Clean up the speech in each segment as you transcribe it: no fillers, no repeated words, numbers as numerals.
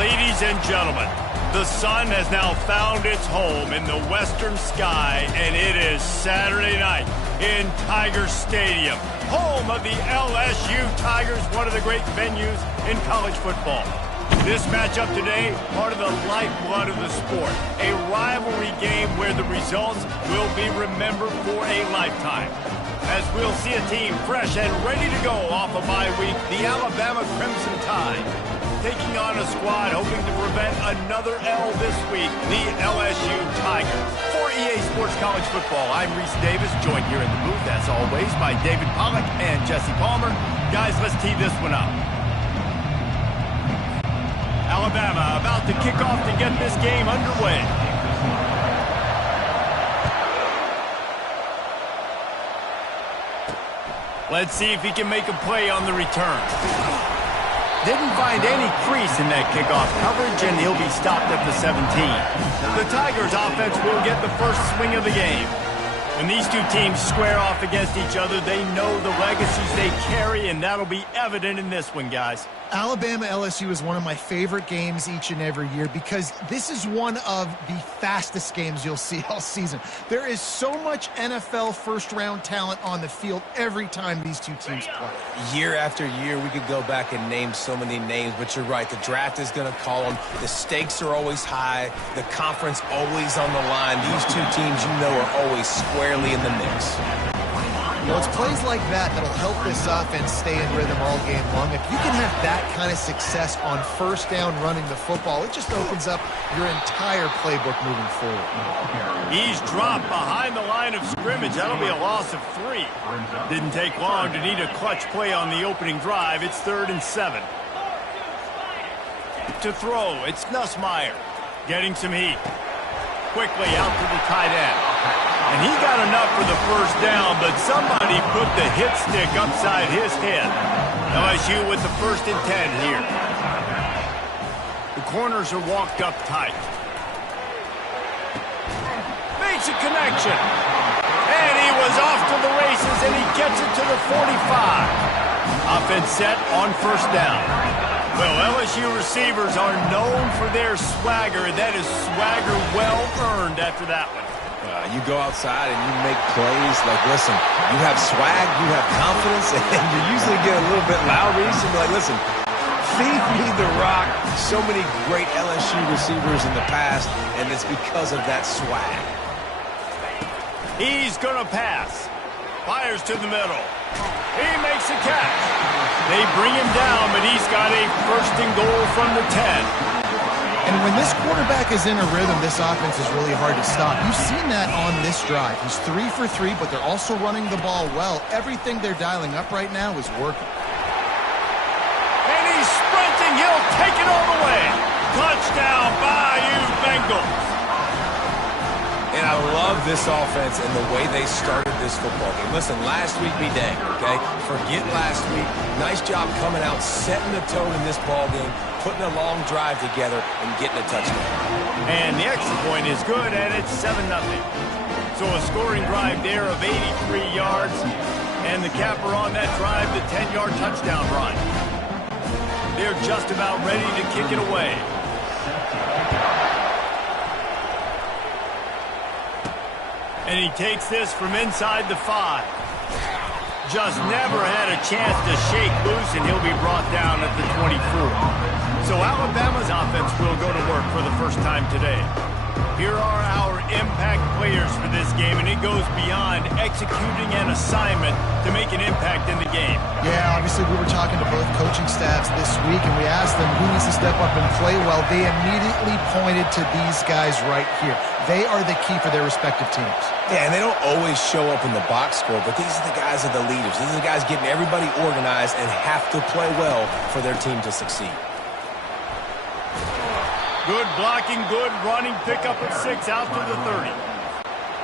Ladies and gentlemen, the sun has now found its home in the western sky, and it is Saturday night in Tiger Stadium, home of the LSU Tigers, one of the great venues in college football. This matchup today, part of the lifeblood of the sport, a rivalry game where the results will be remembered for a lifetime. As we'll see a team fresh and ready to go off a bye week, the Alabama Crimson Tide taking on a squad hoping to prevent another L this week, the LSU Tigers. For EA Sports College Football, I'm Reese Davis, joined here in the booth, as always, by David Pollack and Jesse Palmer. Guys, let's tee this one up. Alabama about to kick off to get this game underway. Let's see if he can make a play on the return. Didn't find any crease in that kickoff coverage, and he'll be stopped at the 17. The Tigers offense will get the first swing of the game. When these two teams square off against each other, they know the legacies they carry, and that'll be evident in this one, guys. Alabama-LSU is one of my favorite games each and every year because this is one of the fastest games you'll see all season. There is so much NFL first-round talent on the field every time these two teams play. Year after year, we could go back and name so many names, but you're right. The draft is going to call them. The stakes are always high. The conference always on the line. These two teams, you know, are always squarely in the mix. You know, it's plays like that that'll help this offense stay in rhythm all game long. If you can have that kind of success on first down running the football, it just opens up your entire playbook moving forward. He's dropped behind the line of scrimmage. That'll be a loss of 3. Didn't take long to need a clutch play on the opening drive. It's 3rd and 7. To throw, it's Nussmeier. Getting some heat. Quickly out to the tight end. And he got enough for the first down, but somebody put the hit stick upside his head. LSU with the 1st and 10 here. The corners are walked up tight. Makes a connection. And he was off to the races, and he gets it to the 45. Offense set on first down. Well, LSU receivers are known for their swagger. That is swagger well earned after that one. You go outside and you make plays. Like, listen, you have swag, you have confidence, and you usually get a little bit loud. Reese, and be like, listen, feed me the rock. So many great LSU receivers in the past, and it's because of that swag. He's going to pass. Fires to the middle. He makes a catch. They bring him down, but he's got a 1st and goal from the 10. And when this quarterback is in a rhythm, this offense is really hard to stop. You've seen that on this drive. He's 3 for 3, but they're also running the ball well. Everything they're dialing up right now is working. And he's sprinting. He'll take it all the way. Touchdown, Bayou Bengals. And I love this offense and the way they started this football game. Listen, last week be dang, okay? Forget last week. Nice job coming out, setting the tone in this ball game, putting a long drive together, and getting a touchdown. And the extra point is good, and it's 7-0. So a scoring drive there of 83 yards, and the capper on that drive, the 10-yard touchdown run. They're just about ready to kick it away. And he takes this from inside the 5. Just never had a chance to shake loose, and he'll be brought down at the 24. So Alabama's offense will go to work for the first time today. Here are our impact players for this game, and it goes beyond executing an assignment to make an impact in the game. Yeah, obviously we were talking to both coaching staffs this week, and we asked them who needs to step up and play well. They immediately pointed to these guys right here. They are the key for their respective teams. Yeah, and they don't always show up in the box score, but these are the guys that are the leaders. These are the guys getting everybody organized and have to play well for their team to succeed. Good blocking, good running, pick up at 6 out to the 30.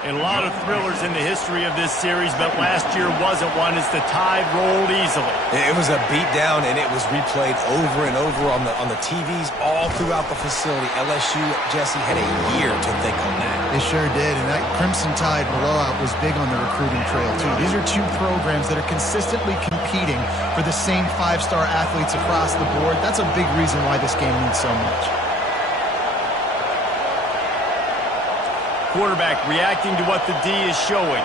A lot of thrillers in the history of this series, but last year wasn't one as the Tide rolled easily. It was a beatdown, and it was replayed over and over on the TVs all throughout the facility. LSU, Jesse, had a year to think on that. They sure did, and that Crimson Tide blowout was big on the recruiting trail, too. These are two programs that are consistently competing for the same five-star athletes across the board. That's a big reason why this game means so much. Quarterback reacting to what the D is showing.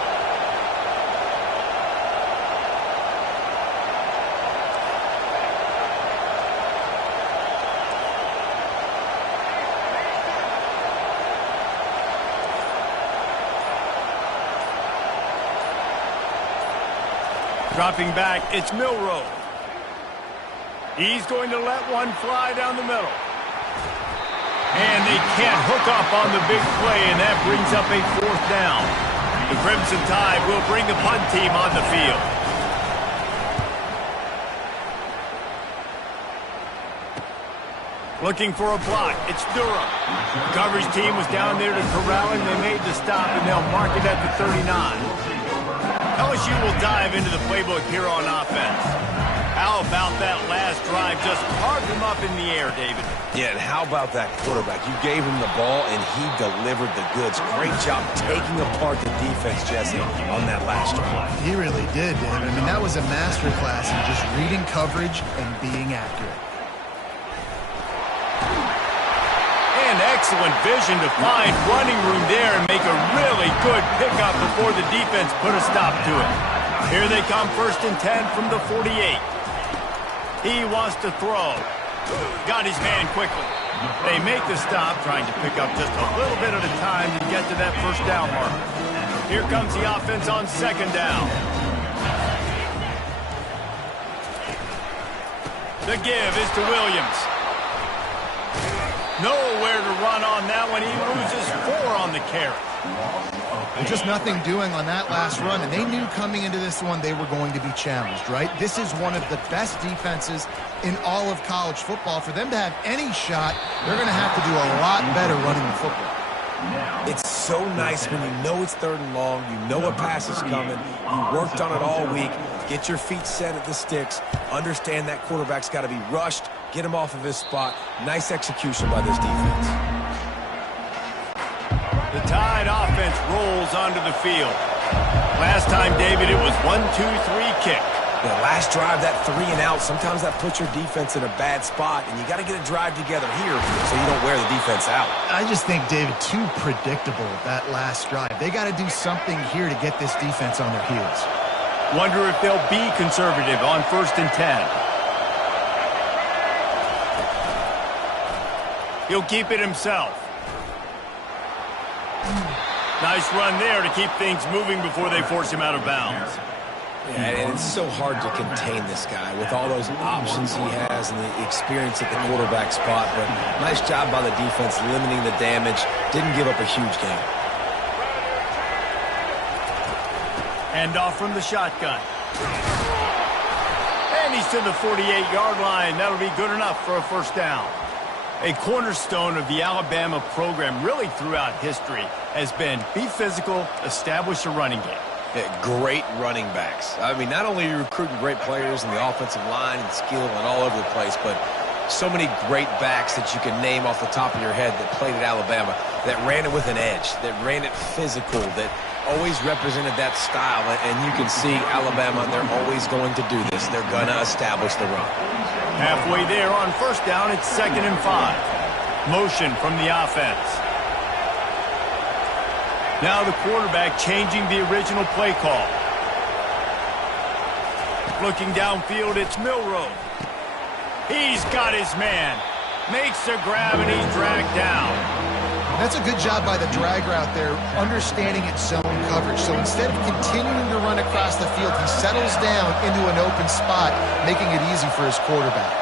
Dropping back, it's Milroe. He's going to let one fly down the middle. And they can't hook up on the big play, and that brings up a fourth down. The Crimson Tide will bring the punt team on the field. Looking for a block. It's Durham. The coverage team was down there to corral him. They made the stop, and they'll mark it at the 39. LSU will dive into the playbook here on offense. How about that last drive? Just carved him up in the air, David. Yeah, and how about that quarterback? You gave him the ball, and he delivered the goods. Great job taking apart the defense, Jesse, on that last drive. He really did, David. I mean, that was a masterclass in just reading coverage and being accurate. And excellent vision to find running room there and make a really good pickup before the defense put a stop to it. Here they come, 1st and 10 from the 48. He wants to throw. Got his man quickly. They make the stop, trying to pick up just a little bit at a time to get to that first down mark. Here comes the offense on 2nd down. The give is to Williams. Nowhere to run on that one. He loses 4 on the carry. There's just nothing doing on that last run, and they knew coming into this one they were going to be challenged, right? This is one of the best defenses in all of college football. For them to have any shot, they're going to have to do a lot better running the football. It's so nice when you know it's 3rd and long, you know a pass is coming, you worked on it all week, get your feet set at the sticks, understand that quarterback's got to be rushed, get him off of his spot. Nice execution by this defense. The Tide offense rolls onto the field. Last time, David, it was 1-2-3 kick. The last drive, that 3 and out, sometimes that puts your defense in a bad spot, and you got to get a drive together here so you don't wear the defense out. I just think, David, too predictable, that last drive. They got to do something here to get this defense on their heels. Wonder if they'll be conservative on 1st and 10. He'll keep it himself. Nice run there to keep things moving before they force him out of bounds. Yeah, and it's so hard to contain this guy with all those options he has and the experience at the quarterback spot. But nice job by the defense limiting the damage. Didn't give up a huge game. Hand off from the shotgun. And he's to the 48-yard line. That'll be good enough for a first down. A cornerstone of the Alabama program really throughout history has been be physical, establish a running game. Yeah, great running backs. I mean, not only are you recruiting great players in the offensive line and skill and all over the place, but so many great backs that you can name off the top of your head that played at Alabama, that ran it with an edge, that ran it physical, that always represented that style. And you can see Alabama, they're always going to do this. They're going to establish the run. Halfway there on first down, it's 2nd and 5. Motion from the offense. Now the quarterback changing the original play call. Looking downfield, it's Milroe. He's got his man. Makes the grab, and he's dragged down. That's a good job by the drag route there, understanding its zone coverage. So instead of continuing to run across the field, he settles down into an open spot, making it easy for his quarterback.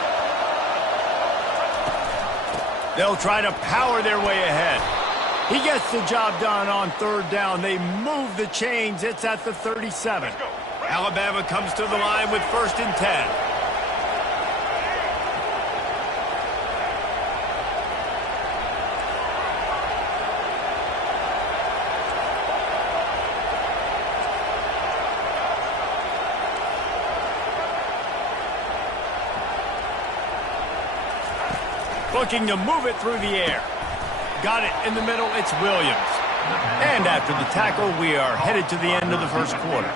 They'll try to power their way ahead. He gets the job done on 3rd down. They move the chains. It's at the 37. Alabama comes to the line with 1st and 10. Looking to move it through the air. Got it in the middle. It's Williams. And after the tackle, we are headed to the end of the first quarter.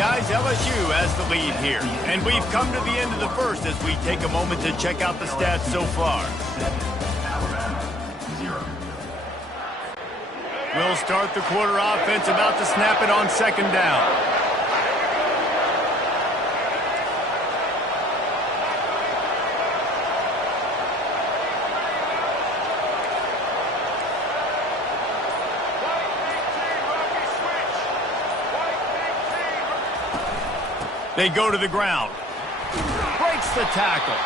Guys, LSU has the lead here. And we've come to the end of the first as we take a moment to check out the stats so far. We'll start the quarter offense about to snap it on second down. They go to the ground. Breaks the tackle.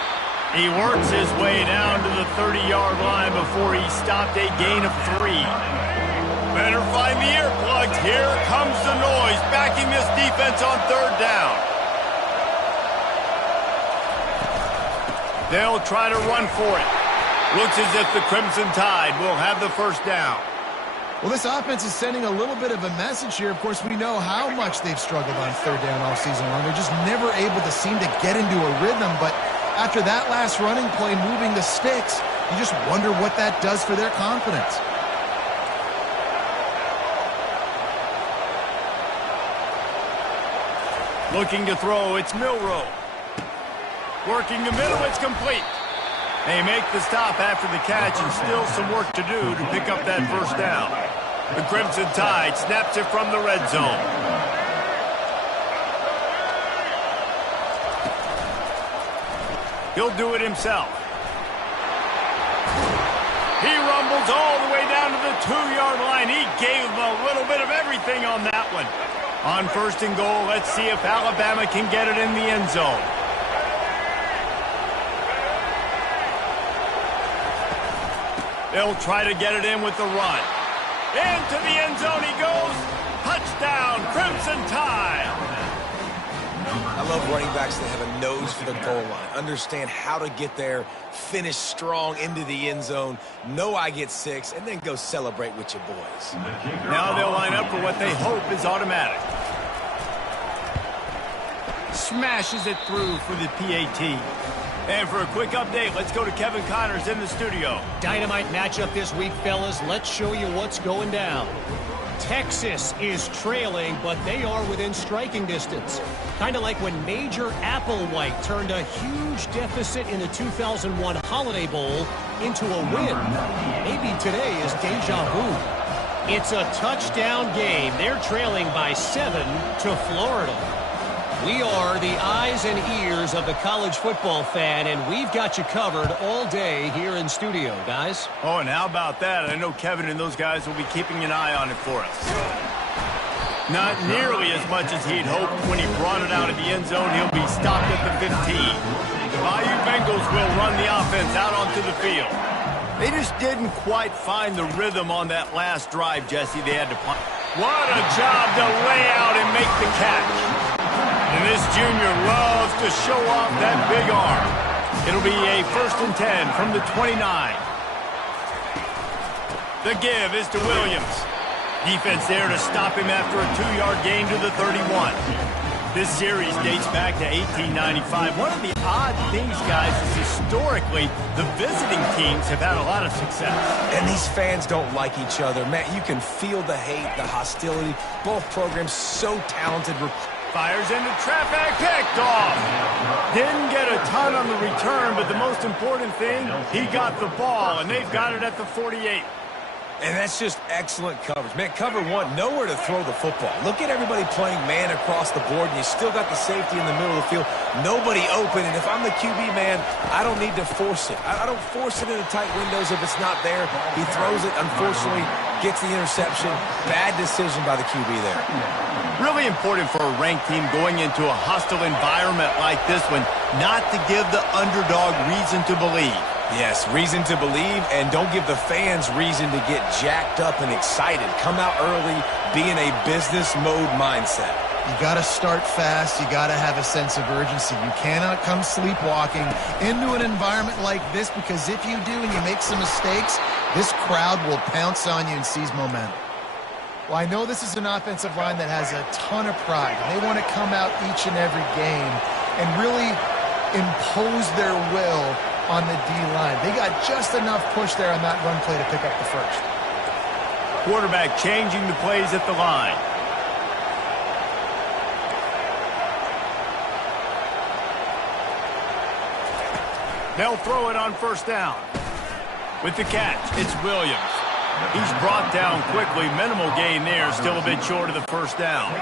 He works his way down to the 30-yard line before he stopped, a gain of 3. Better find the earplugs. Here comes the noise, backing this defense on third down. They'll try to run for it. Looks as if the Crimson Tide will have the first down. Well, this offense is sending a little bit of a message here. Of course, we know how much they've struggled on third down all season long. They're just never able to seem to get into a rhythm. But after that last running play, moving the sticks, you just wonder what that does for their confidence. Looking to throw, it's Milroe. Working the middle, it's complete. They make the stop after the catch, and still some work to do to pick up that first down. The Crimson Tide snaps it from the red zone. He'll do it himself. He rumbles all the way down to the 2-yard line. He gave him a little bit of everything on that one. On first and goal, let's see if Alabama can get it in the end zone. They'll try to get it in with the run. Into the end zone he goes. Touchdown, Crimson Tide. I love running backs that have a nose for the goal line. Understand how to get there, finish strong into the end zone, know I get 6, and then go celebrate with your boys. Now they'll line up for what they hope is automatic. Smashes it through for the PAT. And for a quick update, let's go to Kevin Connors in the studio. Dynamite matchup this week, fellas. Let's show you what's going down. Texas is trailing, but they are within striking distance. Kind of like when Major Applewhite turned a huge deficit in the 2001 Holiday Bowl into a win. Maybe today is deja vu. It's a touchdown game. They're trailing by 7 to Florida. We are the eyes and ears of the college football fan, and we've got you covered all day here in studio, guys. Oh, and how about that? I know Kevin and those guys will be keeping an eye on it for us. Not nearly as much as he'd hoped when he brought it out of the end zone. He'll be stopped at the 15. The Bayou Bengals will run the offense out onto the field. They just didn't quite find the rhythm on that last drive, Jesse. They had to punt. What a job to lay out and make the catch. And this junior loves to show off that big arm. It'll be a 1st and 10 from the 29. The give is to Williams. Defense there to stop him after a 2-yard gain to the 31. This series dates back to 1895. One of the odd things, guys, is historically the visiting teams have had a lot of success. And these fans don't like each other. Man, you can feel the hate, the hostility. Both programs so talented. Fires into traffic, picked off. Didn't get a ton on the return, but the most important thing, he got the ball, and they've got it at the 48. And that's just excellent coverage. Man, cover one, nowhere to throw the football. Look at everybody playing man across the board, and you still got the safety in the middle of the field. Nobody open, and if I'm the QB, man, I don't need to force it. I don't force it into tight windows if it's not there. He throws it, unfortunately, gets the interception. Bad decision by the QB there. Really important for a ranked team going into a hostile environment like this one, not to give the underdog reason to believe. Yes, reason to believe, and don't give the fans reason to get jacked up and excited. Come out early, be in a business mode mindset. You got to start fast. You got to have a sense of urgency. You cannot come sleepwalking into an environment like this, because if you do and you make some mistakes, this crowd will pounce on you and seize momentum. Well, I know this is an offensive line that has a ton of pride. They want to come out each and every game and really impose their will on the D-line. They got just enough push there on that run play to pick up the first. Quarterback changing the plays at the line. They'll throw it on first down. With the catch, it's Williams. He's brought down quickly. Minimal gain there, still a bit short of the first down.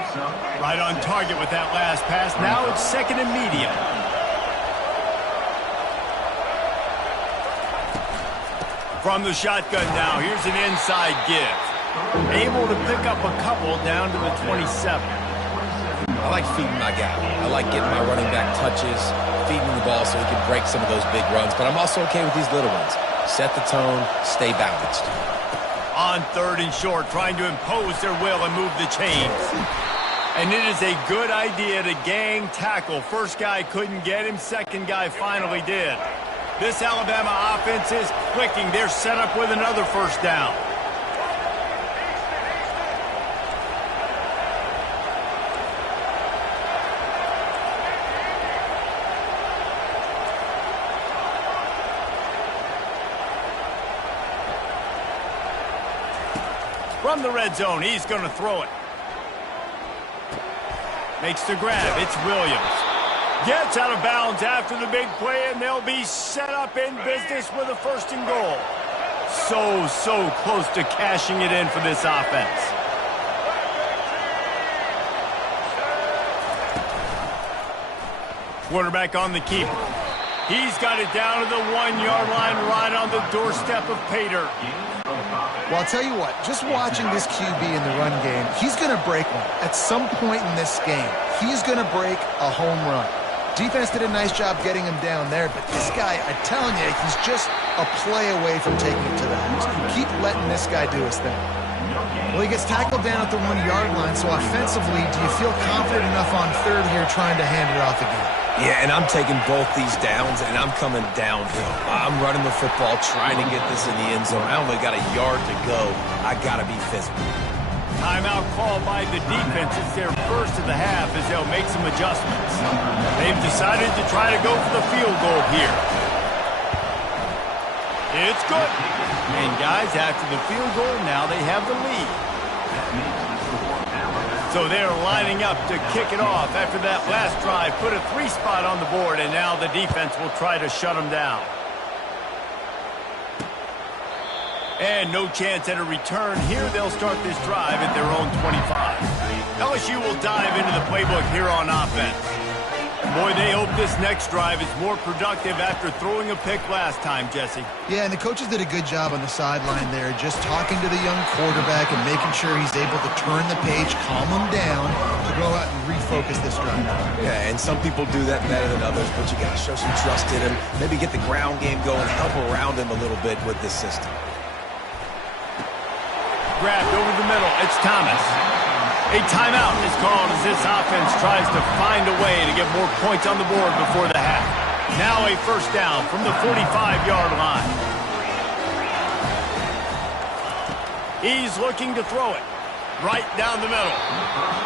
Right on target with that last pass. Now it's second and medium. From the shotgun now, here's an inside give. Able to pick up a couple down to the 27. I like feeding my guy. I like getting my running back touches, feeding the ball so he can break some of those big runs. But I'm also okay with these little ones. Set the tone, stay balanced. On third and short, trying to impose their will and move the chains. And it is a good idea to gang tackle. First guy couldn't get him, second guy finally did. This Alabama offense is clicking. They're set up with another first down. From the red zone, he's going to throw it. Makes the grab. It's Williams. Gets out of bounds after the big play, and they'll be set up in business with a first and goal. So close to cashing it in for this offense. Quarterback on the keeper. He's got it down to the 1-yard line right on the doorstep of Pater. Well, I'll tell you what, just watching this QB in the run game, he's going to break one. At some point in this game, he's going to break a home run. Defense did a nice job getting him down there, but this guy, I'm telling you, he's just a play away from taking it to the house. Keep letting this guy do his thing. Well, he gets tackled down at the 1-yard line, so offensively, do you feel confident enough on third here trying to hand it off again? Yeah, and I'm taking both these downs, and I'm coming downhill. I'm running the football, trying to get this in the end zone. I only got a yard to go. I got to be physical. Timeout called by the defense. It's their first of the half as they'll make some adjustments. They've decided to try to go for the field goal here. It's good. And guys, after the field goal, now they have the lead. So they're lining up to kick it off after that last drive. Put a 3 spot on the board, and now the defense will try to shut them down. And no chance at a return. Here they'll start this drive at their own 25. LSU will dive into the playbook here on offense. Boy, they hope this next drive is more productive after throwing a pick last time, Jesse. Yeah, and the coaches did a good job on the sideline there, just talking to the young quarterback and making sure he's able to turn the page, calm him down, to go out and refocus this drive. Yeah, and some people do that better than others, but you got to show some trust in him, maybe get the ground game going, help around him a little bit with this system. Grabbed over the middle. It's Thomas. A timeout is called as this offense tries to find a way to get more points on the board before the half. Now a first down from the 45-yard line. He's looking to throw it right down the middle.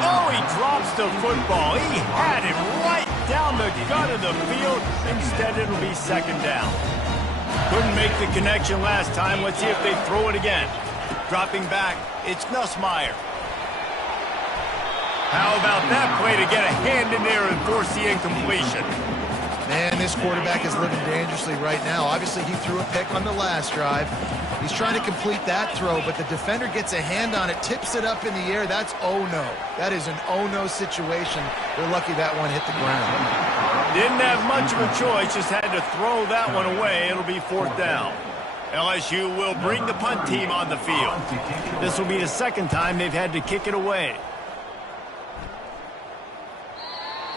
Oh, he drops the football. He had it right down the gut of the field. Instead, it'll be second down. Couldn't make the connection last time. Let's see if they throw it again. Dropping back, it's Nussmeier. How about that play to get a hand in there and force the incompletion? Man, this quarterback is living dangerously right now. Obviously, he threw a pick on the last drive. He's trying to complete that throw, but the defender gets a hand on it, tips it up in the air. That's oh-no. That is an oh-no situation. They're lucky that one hit the ground. Didn't have much of a choice, just had to throw that one away. It'll be fourth down. LSU will bring the punt team on the field. This will be the second time they've had to kick it away.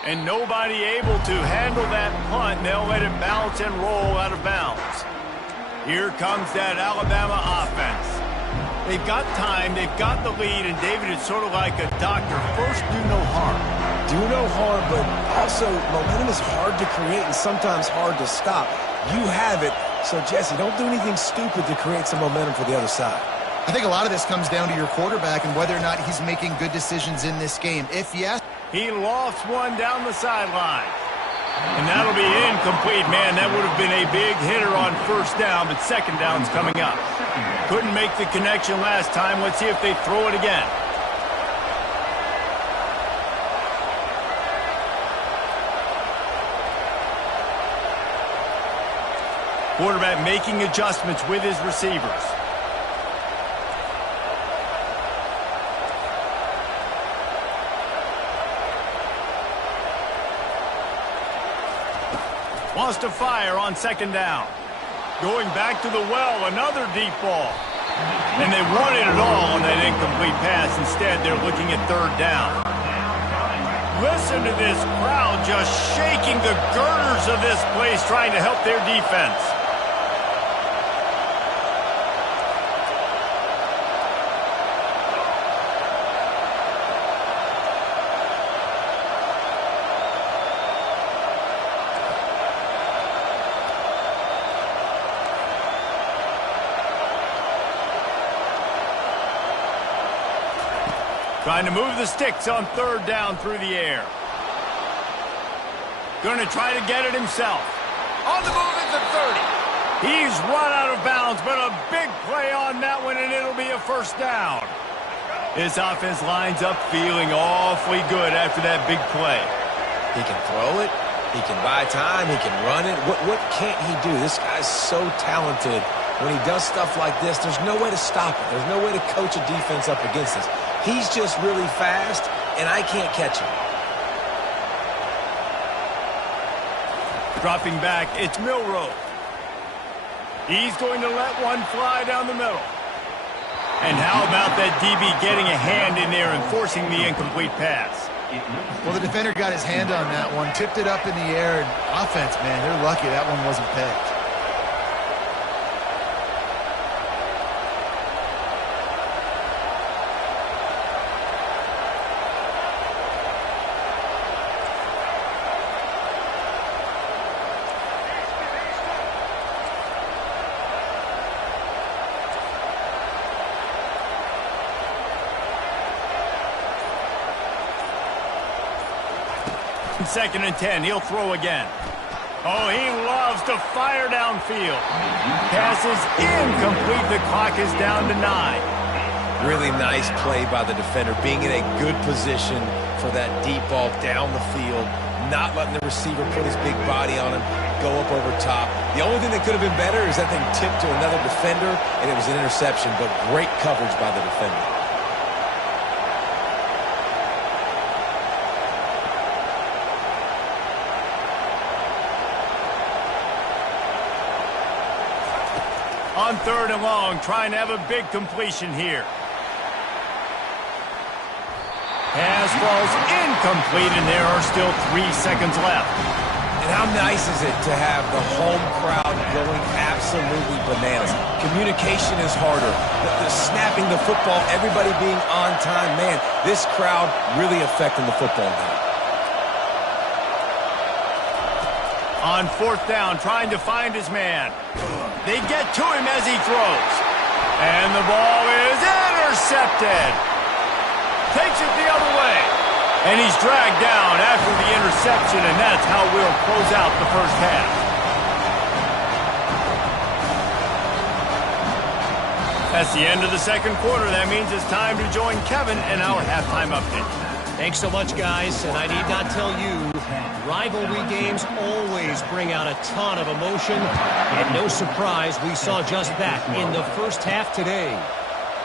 And nobody able to handle that punt. They'll let it bounce and roll out of bounds. Here comes that Alabama offense. They've got time, they've got the lead, and David, it's sort of like a doctor. First, do no harm. Do no harm, but also momentum is hard to create and sometimes hard to stop. You have it. So, Jesse, don't do anything stupid to create some momentum for the other side. I think a lot of this comes down to your quarterback and whether or not he's making good decisions in this game. If yes, he lofts one down the sideline. And that'll be incomplete. Man, that would have been a big hitter on first down, but second down's coming up. Couldn't make the connection last time. Let's see if they throw it again. Quarterback making adjustments with his receivers. Wants to fire on second down. Going back to the well, another deep ball. And they wanted it all on that incomplete pass. Instead, they're looking at third down. Listen to this crowd just shaking the girders of this place, trying to help their defense. Trying to move the sticks on third down through the air. Going to try to get it himself. On the move at the 30. He's run out of bounds, but a big play on that one, and it'll be a first down. His offense lines up feeling awfully good after that big play. He can throw it. He can buy time. He can run it. What can't he do? This guy's so talented. When he does stuff like this, there's no way to stop it. There's no way to coach a defense up against this. He's just really fast, and I can't catch him. Dropping back, it's Milroe. He's going to let one fly down the middle. And how about that DB getting a hand in there and forcing the incomplete pass? well, the defender got his hand on that one, tipped it up in the air, and offense, man, they're lucky that one wasn't picked. Second and 10, he'll throw again. Oh, he loves to fire downfield. Pass is incomplete. The clock is down to 9. Really nice play by the defender, being in a good position for that deep ball down the field, not letting the receiver put his big body on him, go up over top. The only thing that could have been better is that thing tipped to another defender, and it was an interception, but great coverage by the defender. On third and long, trying to have a big completion here. Pass falls incomplete, and there are still 3 seconds left. And how nice is it to have the home crowd going absolutely bananas? Communication is harder. The snapping the football, everybody being on time. Man, this crowd really affecting the football game. On fourth down, trying to find his man. They get to him as he throws. And the ball is intercepted. Takes it the other way. And he's dragged down after the interception, and that's how we'll close out the first half. That's the end of the second quarter. That means it's time to join Kevin in our halftime update. Thanks so much, guys. And I need not tell you, rivalry games always bring out a ton of emotion. And no surprise, we saw just that in the first half today.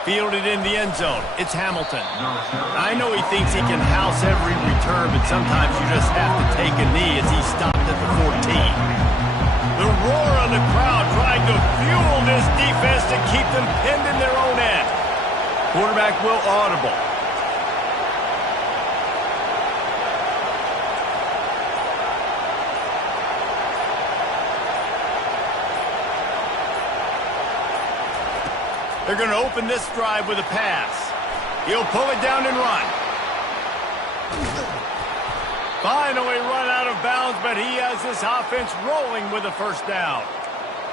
Fielded in the end zone, it's Hamilton. I know he thinks he can house every return, but sometimes you just have to take a knee as he stopped at the 14. The roar of the crowd trying to fuel this defense to keep them pinned in their own end. Quarterback will audible. They're going to open this drive with a pass. He'll pull it down and run. Finally run out of bounds, but he has this offense rolling with a first down.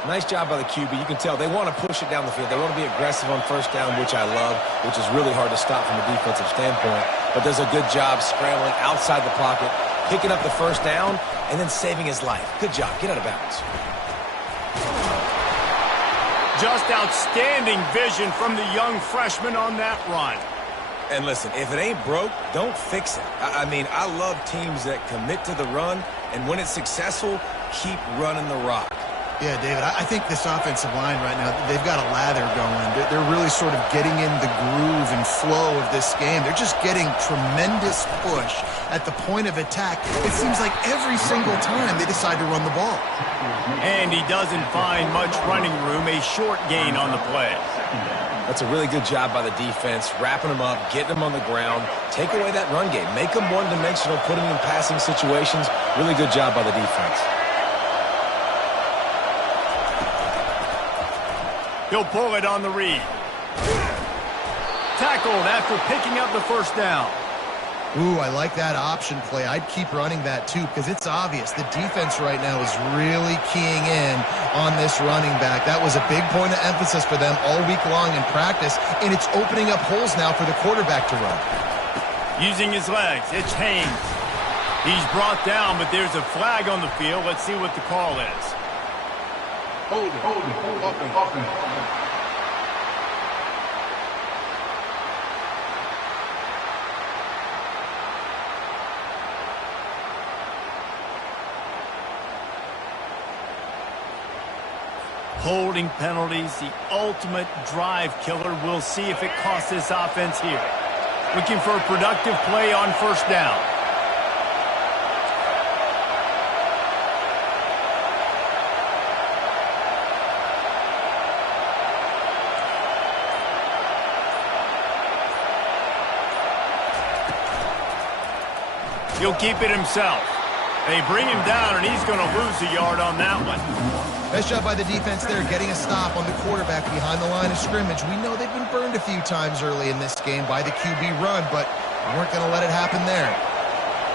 Nice job by the QB. You can tell they want to push it down the field. They want to be aggressive on first down, which I love, which is really hard to stop from a defensive standpoint. But does a good job scrambling outside the pocket, picking up the first down, and then saving his life. Good job. Get out of bounds. Just outstanding vision from the young freshman on that run. And listen, if it ain't broke, don't fix it. I mean, I love teams that commit to the run, and when it's successful, keep running the rock. Yeah, David, I think this offensive line right now, they've got a lather going. They're really sort of getting in the groove and flow of this game. They're just getting tremendous push at the point of attack. It seems like every single time they decide to run the ball. And he doesn't find much running room, a short gain on the play. That's a really good job by the defense, wrapping them up, getting them on the ground, take away that run game, make them one-dimensional, put them in passing situations. Really good job by the defense. He'll pull it on the read. Tackled after picking up the first down. Ooh, I like that option play. I'd keep running that too because it's obvious the defense right now is really keying in on this running back. That was a big point of emphasis for them all week long in practice, and it's opening up holes now for the quarterback to run. Using his legs, it's Haynes. He's brought down, but there's a flag on the field. Let's see what the call is. Hold it. Holding penalties, the ultimate drive killer. We'll see if it costs this offense here. Looking for a productive play on first down. He'll keep it himself. They bring him down, and he's going to lose a yard on that one. Nice job by the defense there, getting a stop on the quarterback behind the line of scrimmage. We know they've been burned a few times early in this game by the QB run, but we weren't going to let it happen there.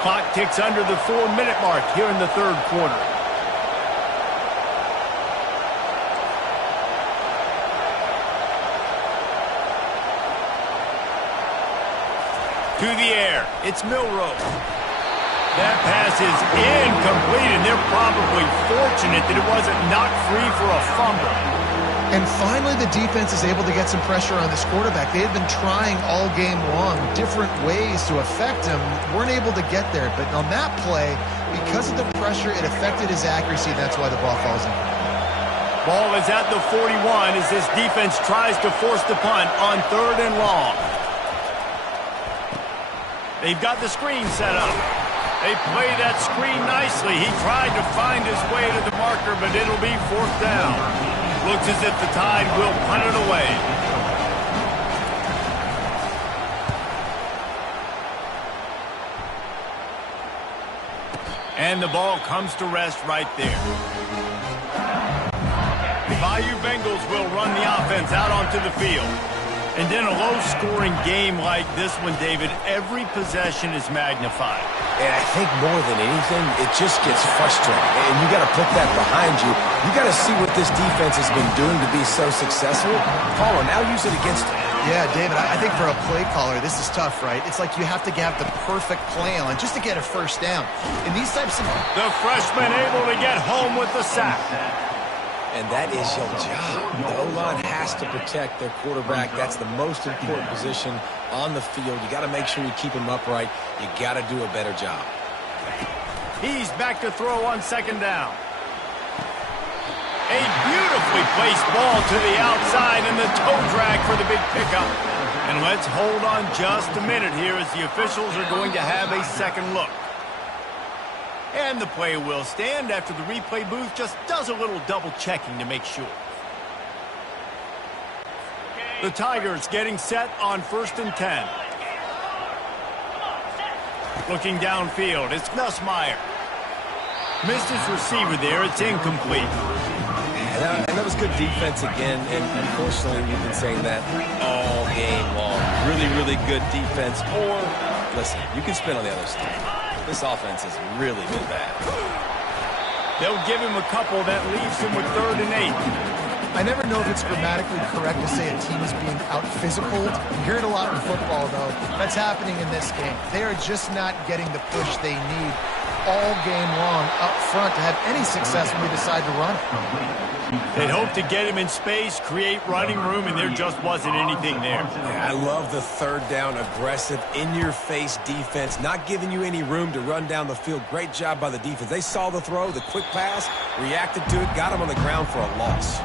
Clock ticks under the 4-minute mark here in the third quarter. To the air, it's Milroe. That pass is incomplete, and they're probably fortunate that it wasn't knocked free for a fumble. And finally, the defense is able to get some pressure on this quarterback. They had been trying all game long different ways to affect him, weren't able to get there. But on that play, because of the pressure, it affected his accuracy. That's why the ball falls in. Ball is at the 41 as this defense tries to force the punt on 3rd and long. They've got the screen set up. They play that screen nicely. He tried to find his way to the marker, but it'll be 4th down. Looks as if the Tide will punt it away. And the ball comes to rest right there. The Bayou Bengals will run the offense out onto the field. And in a low-scoring game like this one, David, every possession is magnified. And I think more than anything, it just gets frustrating. And you got to put that behind you. You got to see what this defense has been doing to be so successful. Call it, now use it against them. Yeah, David, I think for a play caller, this is tough, right? It's like you have to have the perfect play on just to get a first down. In these types of... The freshman able to get home with the sack. And that is your job. The O-line has to protect their quarterback. That's the most important position on the field. You got to make sure you keep him upright. You got to do a better job. He's back to throw on 2nd down. A beautifully placed ball to the outside and the toe drag for the big pickup. And let's hold on just a minute here as the officials are going to have a second look. And the play will stand after the replay booth just does a little double checking to make sure. The Tigers getting set on 1st and 10. Looking downfield, it's Nussmeier. Missed his receiver there, it's incomplete. And that was good defense again, and unfortunately we've been saying that all game long. Really, really good defense. Or, listen, you can spin on the other side. This offense has really been bad. They'll give him a couple that leaves him with 3rd and 8. I never know if it's grammatically correct to say a team is being out-physicaled. You hear it a lot in football, though. That's happening in this game. They are just not getting the push they need all game long up front to have any success when they decide to run it. They'd hope to get him in space, create running room, and there just wasn't anything there. Yeah, I love the 3rd down, aggressive, in-your-face defense, not giving you any room to run down the field. Great job by the defense. They saw the throw, the quick pass, reacted to it, got him on the ground for a loss.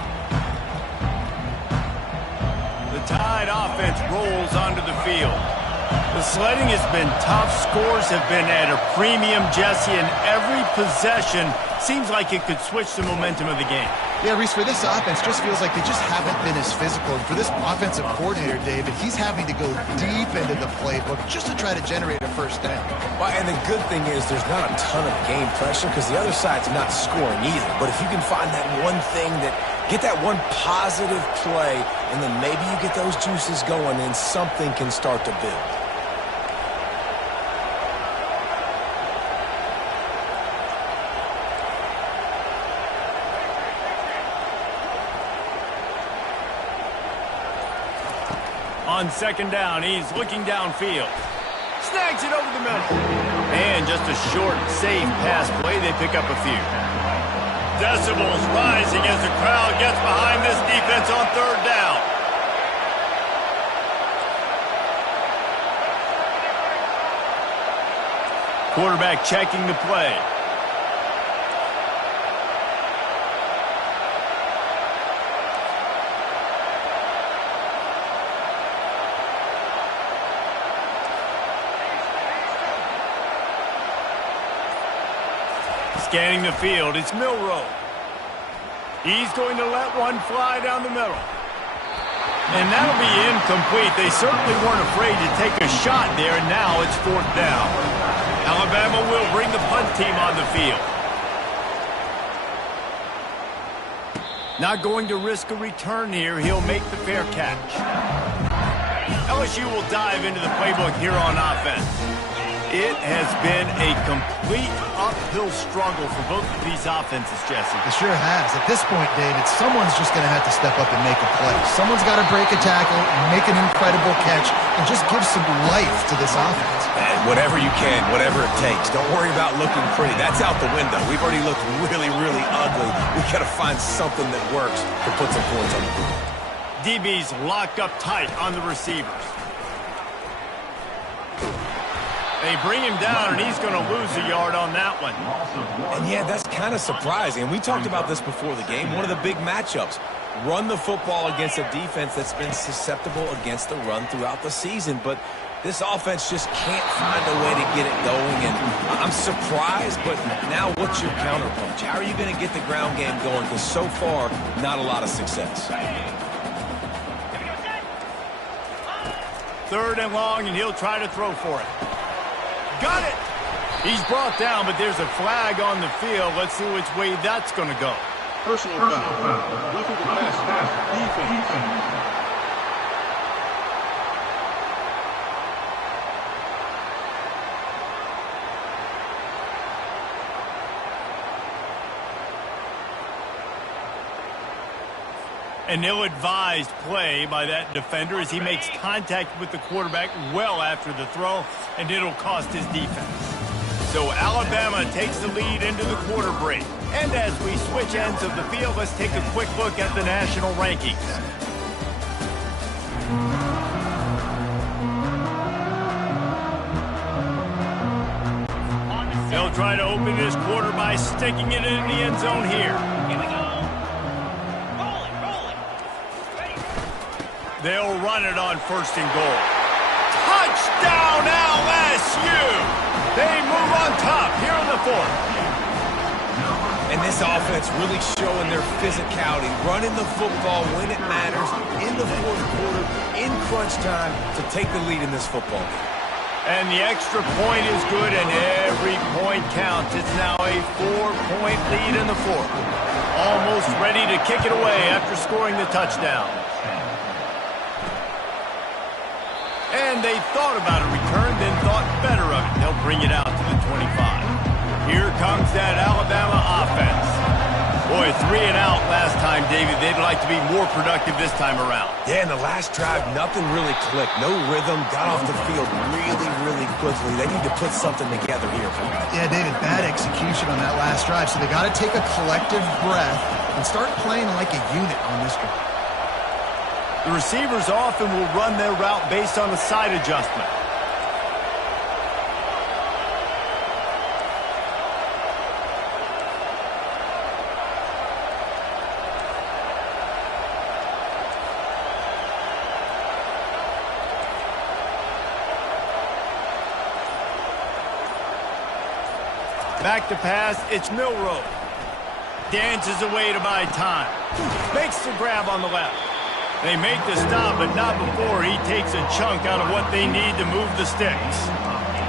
The Tide offense rolls onto the field. The sledding has been tough. Scores have been at a premium, Jesse, and every possession seems like it could switch the momentum of the game. Yeah, Reese, for this offense, just feels like they just haven't been as physical. And for this offensive coordinator, David, he's having to go deep into the playbook just to try to generate a first down. Well, and the good thing is there's not a ton of game pressure because the other side's not scoring either. But if you can find that one thing get that one positive play, and then maybe you get those juices going and something can start to build. On 2nd down, he's looking downfield. Snags it over the middle. And just a short, safe pass play. They pick up a few. Decibels rising as the crowd gets behind this defense on 3rd down. Quarterback checking the play. Scanning the field, it's Milroe. He's going to let one fly down the middle. And that'll be incomplete. They certainly weren't afraid to take a shot there, and now it's 4th down. Alabama will bring the punt team on the field. Not going to risk a return here. He'll make the fair catch. LSU will dive into the playbook here on offense. It has been a complete uphill struggle for both of these offenses, Jesse. It sure has. At this point, David, someone's just going to have to step up and make a play. Someone's got to break a tackle, make an incredible catch, and just give some life to this offense. And whatever you can, whatever it takes. Don't worry about looking pretty. That's out the window. We've already looked really, really ugly. We've got to find something that works to put some points on the board. DB's locked up tight on the receivers. They bring him down, and he's going to lose a yard on that one. And, yeah, that's kind of surprising. And we talked about this before the game. One of the big matchups. Run the football against a defense that's been susceptible against the run throughout the season. But this offense just can't find a way to get it going. And I'm surprised, but now what's your counterpunch? How are you going to get the ground game going? Because so far, not a lot of success. 3rd and long, and he'll try to throw for it. Got it! He's brought down, but there's a flag on the field. Let's see which way that's going to go. Personal foul. Roughing the pass. Defense. An ill-advised play by that defender as he makes contact with the quarterback well after the throw, and it'll cost his defense. So Alabama takes the lead into the quarter break. And as we switch ends of the field, let's take a quick look at the national rankings. They'll try to open this quarter by sticking it in the end zone here. They'll run it on 1st and goal. Touchdown, LSU! They move on top here in the 4th. And this offense really showing their physicality, running the football when it matters, in the 4th quarter, in crunch time, to take the lead in this football game. And the extra point is good, and every point counts. It's now a 4-point lead in the 4th. Almost ready to kick it away after scoring the touchdown. And they thought about a return, then thought better of it. They'll bring it out to the 25. Here comes that Alabama offense. Boy, 3 and out last time, David. They'd like to be more productive this time around. Yeah, in the last drive, nothing really clicked. No rhythm, got off the field really, really quickly. They need to put something together here. Yeah, David, bad execution on that last drive. So they got to take a collective breath and start playing like a unit on this drive. The receivers often will run their route based on a side adjustment. Back to pass, it's Milroe. Dances away to buy time. Makes the grab on the left. They make the stop, but not before he takes a chunk out of what they need to move the sticks.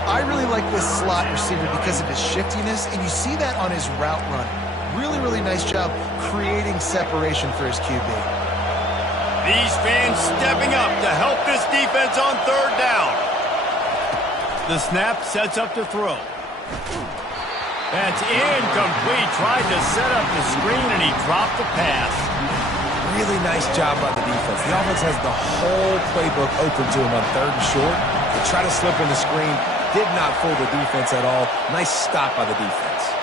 I really like this slot receiver because of his shiftiness, and you see that on his route run. Really, really nice job creating separation for his QB. These fans stepping up to help this defense on third down. The snap sets up to throw. That's incomplete. Tried to set up the screen, and he dropped the pass. Really nice job by the defense. The offense has the whole playbook open to him on third and short. They try to slip on the screen. Did not fool the defense at all. Nice stop by the defense.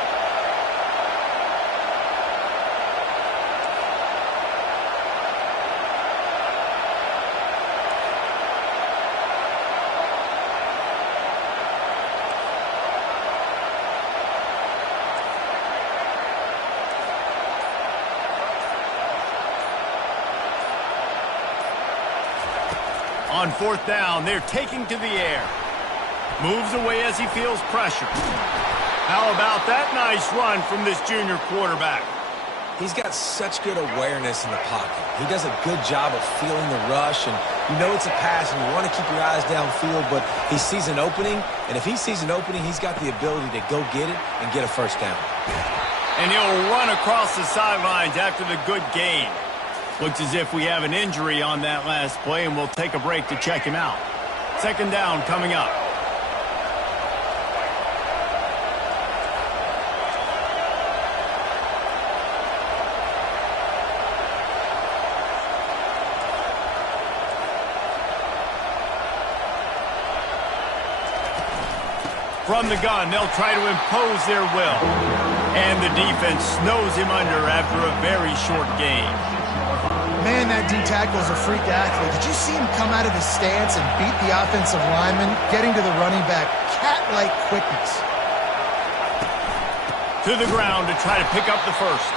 On fourth down, they're taking to the air. Moves away as he feels pressure. How about that nice run from this junior quarterback? He's got such good awareness in the pocket. He does a good job of feeling the rush, and you know it's a pass, and you want to keep your eyes downfield, but he sees an opening, and if he sees an opening, he's got the ability to go get it and get a first down. And he'll run across the sidelines after the good gain. Looks as if we have an injury on that last play, and we'll take a break to check him out. Second down coming up. From the gun, they'll try to impose their will. And the defense snows him under after a very short gain. Man, that D-tackle is a freak athlete. Did you see him come out of his stance and beat the offensive lineman, getting to the running back? Cat-like quickness. To the ground to try to pick up the first.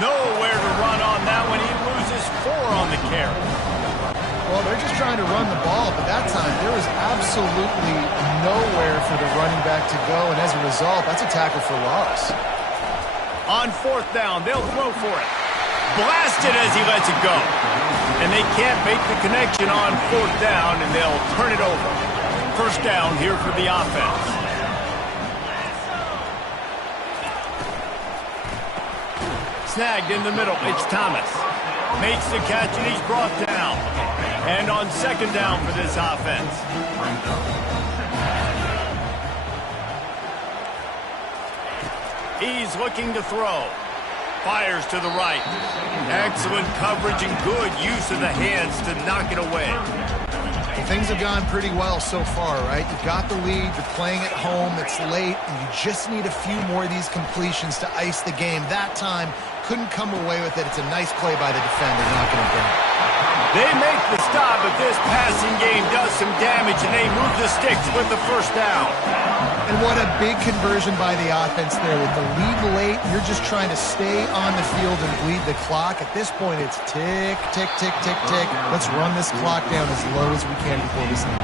Nowhere to run on that one. He loses 4 on the carry. Well, they're just trying to run the ball, but that time there was absolutely nowhere for the running back to go, and as a result, that's a tackle for loss. On fourth down, they'll throw for it. Blasted as he lets it go. And they can't make the connection on fourth down, and they'll turn it over. First down here for the offense. Snagged in the middle, it's Thomas. Makes the catch, and he's brought down. And on second down for this offense. He's looking to throw. Fires to the right. Excellent coverage and good use of the hands to knock it away. Things have gone pretty well so far, right? You've got the lead, you're playing at home, it's late, and you just need a few more of these completions to ice the game. That time, couldn't come away with it. It's a nice play by the defender, knocking it down. They make the stop, but this passing game does some damage, and they move the sticks with the first down. And what a big conversion by the offense there. With the lead late, you're just trying to stay on the field and bleed the clock. At this point, it's tick, tick, tick, tick, tick. Let's run this clock down as low as we can before we snap.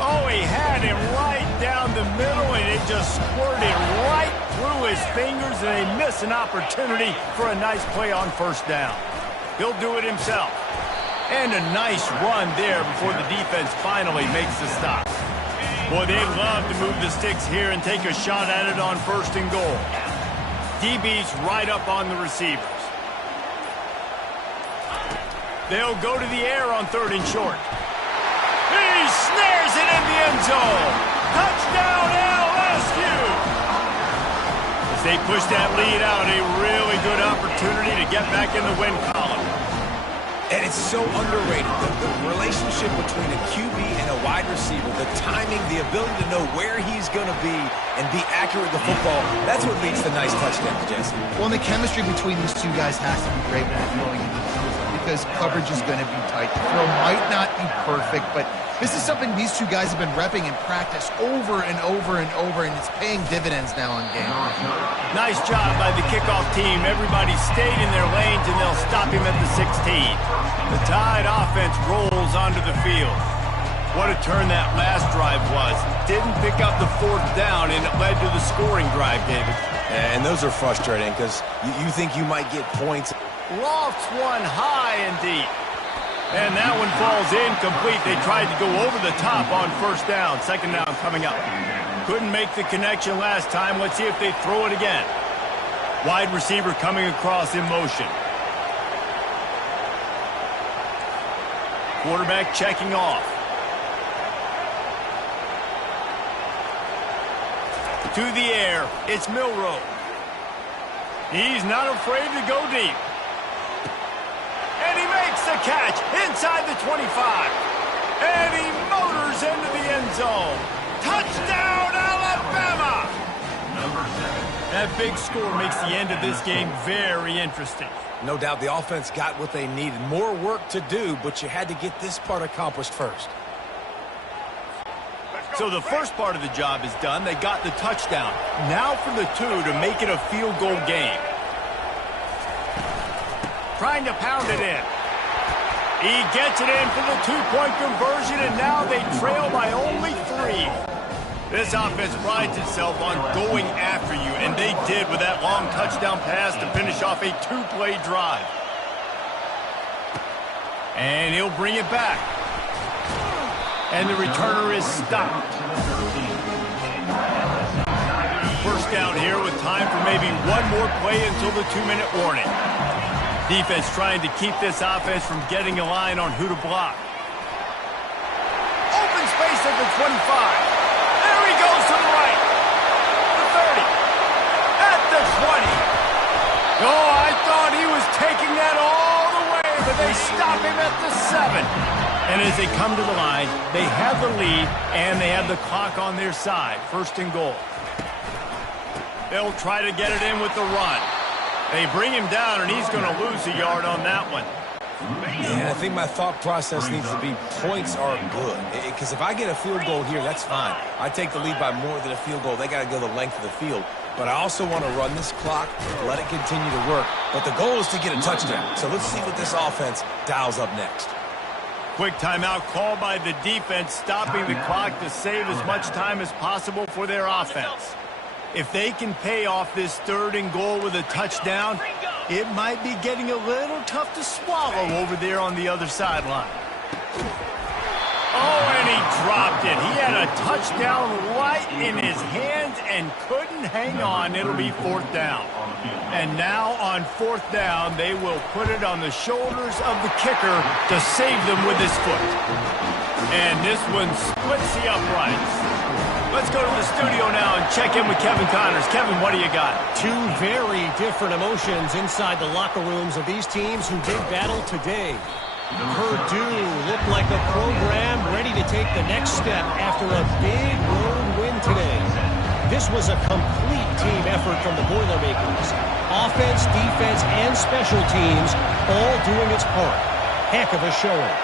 Oh, he had him right down the middle, and it just squirted right through his fingers, and they miss an opportunity for a nice play on first down. He'll do it himself. And a nice run there before the defense finally makes the stop. Boy, they'd love to move the sticks here and take a shot at it on first and goal. DB's right up on the receivers. They'll go to the air on third and short. He snares it in the end zone. Touchdown, LSU! As they push that lead out, a really good opportunity to get back in the win column. And it's so underrated, the relationship between a QB and a wide receiver, the timing, the ability to know where he's going to be and be accurate with the football, that's what leads to nice touchdowns, Jesse. Well, and the chemistry between these two guys has to be great when they're going into the field because coverage is going to be tight. The throw might not be perfect, but this is something these two guys have been repping in practice over and over and over, and it's paying dividends now in game. Nice job by the kickoff team. Everybody stayed in their lanes, and they'll stop him at the 16. The Tide offense rolls onto the field. What a turn that last drive was. Didn't pick up the 4th down, and it led to the scoring drive, David. And those are frustrating because you think you might get points. Lofts one high and deep. And that one falls incomplete. They tried to go over the top on 1st down. 2nd down coming up. Couldn't make the connection last time. Let's see if they throw it again. Wide receiver coming across in motion. Quarterback checking off. To the air. It's Milroe. He's not afraid to go deep. And he makes the catch inside the 25. And he motors into the end zone. Touchdown, Alabama! That big score makes the end of this game very interesting. No doubt the offense got what they needed. More work to do, but you had to get this part accomplished first. So the first part of the job is done. They got the touchdown. Now for the 2 to make it a field goal game. Trying to pound it in. He gets it in for the 2-point conversion, and now they trail by only 3. This offense prides itself on going after you, and they did with that long touchdown pass to finish off a 2-play drive. And he'll bring it back. And the returner is stopped. 1st down here with time for maybe one more play until the 2-minute warning. Defense trying to keep this offense from getting a line on who to block. Open space at the 25. There he goes to the right. The 30. At the 20. Oh, I thought he was taking that all the way, but they stop him at the 7. And as they come to the line, they have the lead, and they have the clock on their side. 1st and goal. They'll try to get it in with the run. They bring him down, and he's going to lose a yard on that one. Yeah, I think my thought process needs to be points are good. Because if I get a field goal here, that's fine. I take the lead by more than a field goal. They got to go the length of the field. But I also want to run this clock, let it continue to work. But the goal is to get a touchdown. So let's see what this offense dials up next. Quick timeout called by the defense, stopping the clock to save as much time as possible for their offense. If they can pay off this 3rd and goal with a touchdown, it might be getting a little tough to swallow over there on the other sideline. Oh, and he dropped it. He had a touchdown right in his hands and couldn't hang on. It'll be 4th down. And now on 4th down, they will put it on the shoulders of the kicker to save them with his foot. And this one splits the uprights. Let's go to the studio now and check in with Kevin Connors. Kevin, what do you got? 2 very different emotions inside the locker rooms of these teams who did battle today. Purdue looked like a program ready to take the next step after a big road win today. This was a complete team effort from the Boilermakers. Offense, defense, and special teams all doing its part. Heck of a showing.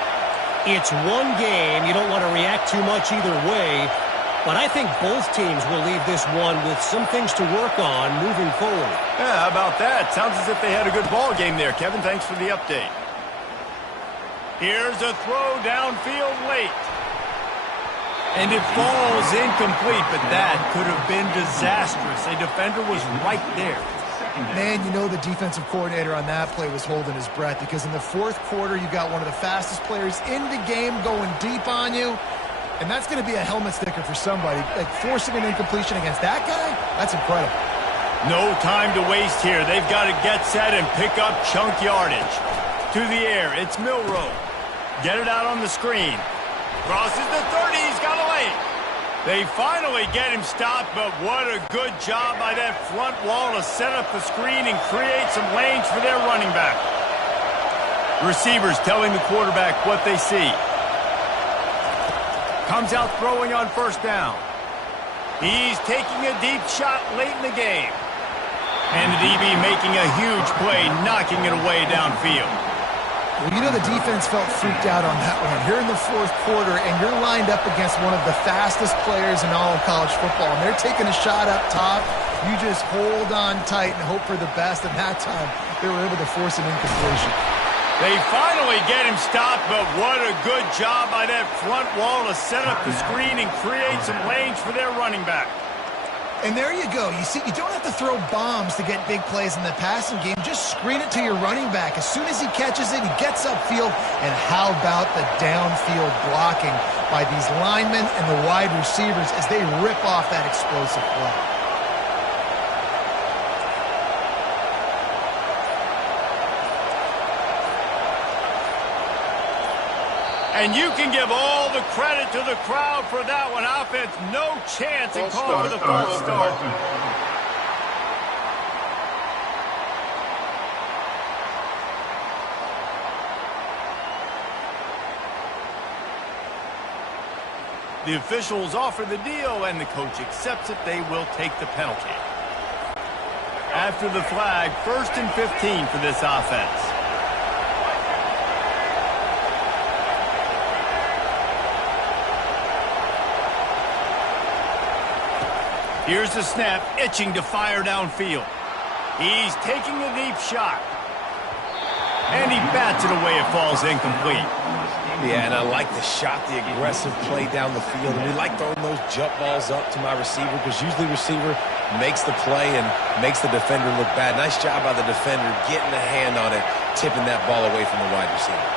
It's one game. You don't want to react too much either way. But I think both teams will leave this one with some things to work on moving forward. Yeah, how about that? Sounds as if they had a good ball game there. Kevin, thanks for the update. Here's a throw downfield late. And it falls incomplete, but that could have been disastrous. A defender was right there. Man, you know the defensive coordinator on that play was holding his breath because in the 4th quarter, you got one of the fastest players in the game going deep on you. And that's going to be a helmet sticker for somebody. Like forcing an incompletion against that guy, that's incredible. No time to waste here. They've got to get set and pick up chunk yardage. To the air, it's Milroe. Get it out on the screen. Crosses the 30, he's got a lane. They finally get him stopped, but what a good job by that front wall to set up the screen and create some lanes for their running back. Receivers telling the quarterback what they see. Comes out throwing on first down. He's taking a deep shot late in the game. And the DB making a huge play, knocking it away downfield. Well, you know the defense felt freaked out on that one. You're in the fourth quarter, and you're lined up against one of the fastest players in all of college football, and they're taking a shot up top. You just hold on tight and hope for the best, and that time they were able to force an incompletion. They finally get him stopped, but what a good job by that front wall to set up the screen and create some lanes for their running back. And there you go. You see, you don't have to throw bombs to get big plays in the passing game. Just screen it to your running back. As soon as he catches it, he gets upfield. And how about the downfield blocking by these linemen and the wide receivers as they rip off that explosive play? And you can give all the credit to the crowd for that one. Offense, no chance in calling for the false start. The officials offer the deal, and the coach accepts it. They will take the penalty. After the flag, 1st and 15 for this offense. Here's the snap, itching to fire downfield. He's taking a deep shot. And he bats it away. It falls incomplete. Yeah, and I like the shot, the aggressive play down the field. And we like throwing those jump balls up to my receiver because usually receiver makes the play and makes the defender look bad. Nice job by the defender getting a hand on it, tipping that ball away from the wide receiver.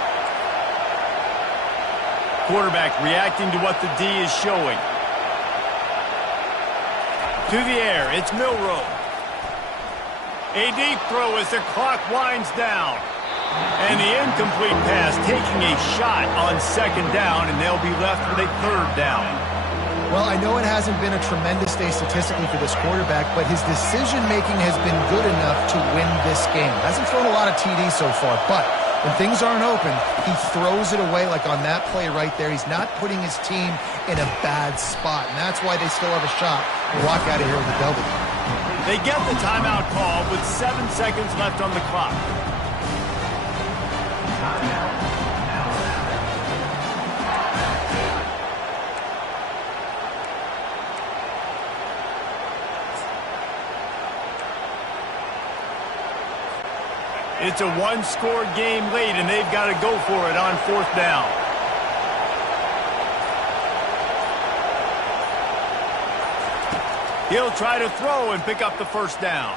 Quarterback reacting to what the D is showing. To the air, it's Milroe. A deep throw as the clock winds down. And the incomplete pass taking a shot on 2nd down, and they'll be left with a 3rd down. Well, I know it hasn't been a tremendous day statistically for this quarterback, but his decision-making has been good enough to win this game. Hasn't thrown a lot of TDs so far, but when things aren't open, he throws it away like on that play right there. He's not putting his team in a bad spot, and that's why they still have a shot to walk out of here with a W. They get the timeout call with 7 seconds left on the clock. It's a one-score game late, and they've got to go for it on 4th down. He'll try to throw and pick up the 1st down.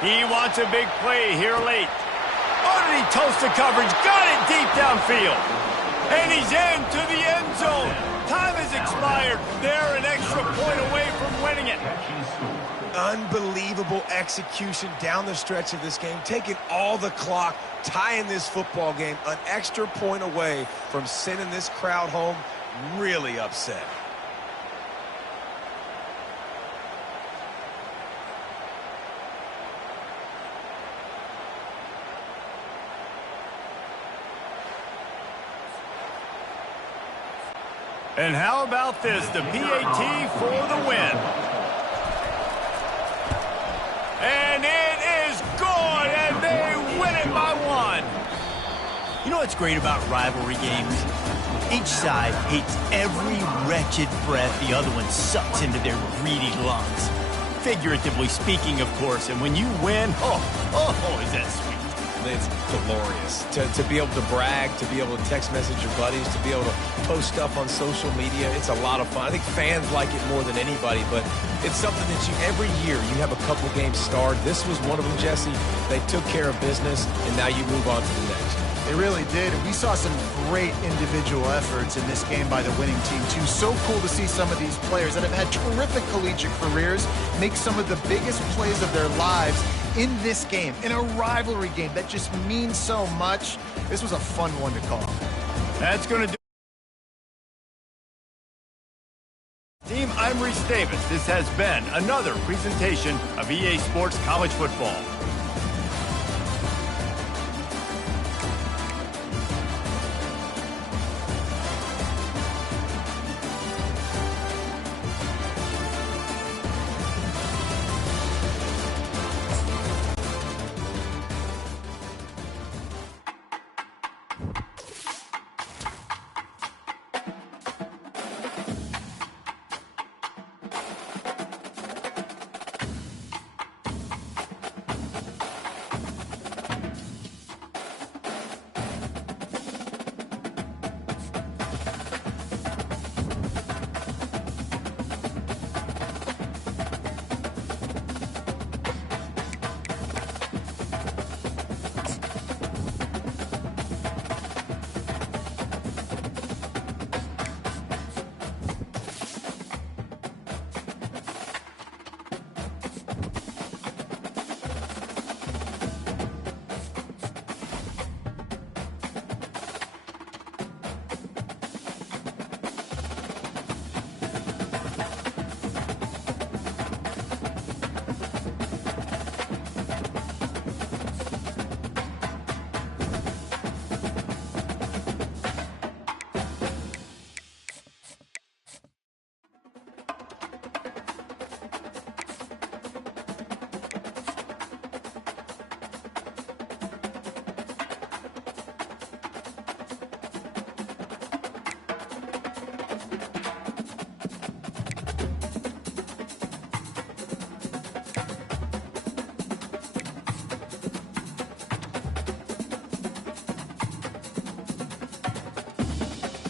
He wants a big play here late. Underneath toast the coverage, got it deep downfield. And he's into the end zone. Time has expired. They're an extra point away from winning it. Unbelievable execution down the stretch of this game, taking all the clock, tying this football game, an extra point away from sending this crowd home really upset. And how about this, the PAT for the win. And it is good, and they win it by 1. You know what's great about rivalry games? Each side hates every wretched breath the other one sucks into their greedy lungs. Figuratively speaking, of course, and when you win, oh, is that sweet. It's glorious to be able to brag, to be able to text message your buddies, to be able to post stuff on social media. It's a lot of fun. I think fans like it more than anybody, but it's something that every year you have a couple games starred. This was one of them, Jesse. They took care of business, and now you move on to the next. They really did. And we saw some great individual efforts in this game by the winning team, too. So cool to see some of these players that have had terrific collegiate careers make some of the biggest plays of their lives in this game, in a rivalry game that just means so much. This was a fun one to call. That's going to do Team, I'm Reese Davis. This has been another presentation of EA Sports College Football.